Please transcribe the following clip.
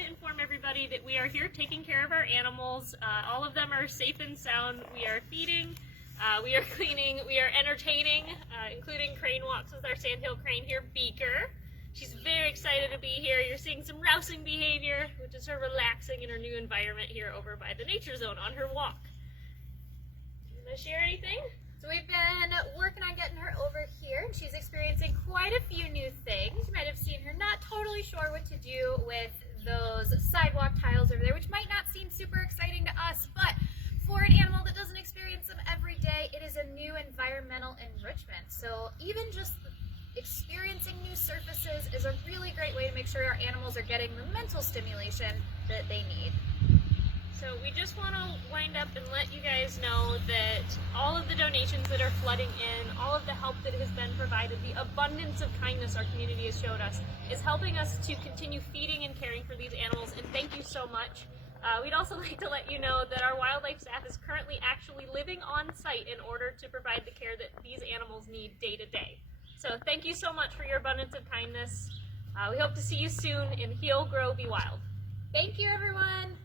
to inform everybody that we are here taking care of our animals. All of them are safe and sound. We are feeding, we are cleaning, we are entertaining, including crane walks with our sandhill crane here, Beaker. She's very excited to be here. You're seeing some rousing behavior, which is her relaxing in her new environment here over by the nature zone on her walk. Do you want to share anything? So we've been working on getting her over here, and she's experiencing quite a few new things. You might have seen her not totally sure what to do with those sidewalk tiles over there, which might not seem super exciting to us, but for an animal that doesn't experience them every day, it is a new environmental enrichment. So even just experiencing new surfaces is a really great way to make sure our animals are getting the mental stimulation that they need. So we just want to wind up and let you guys know that all of the donations that are flooding in, all of the help that has been provided, the abundance of kindness our community has showed us is helping us to continue feeding and caring for these animals, and thank you so much. We'd also like to let you know that our wildlife staff is currently actually living on site in order to provide the care that these animals need day to day. So thank you so much for your abundance of kindness. We hope to see you soon in Heal, Grow, Be Wild. Thank you, everyone.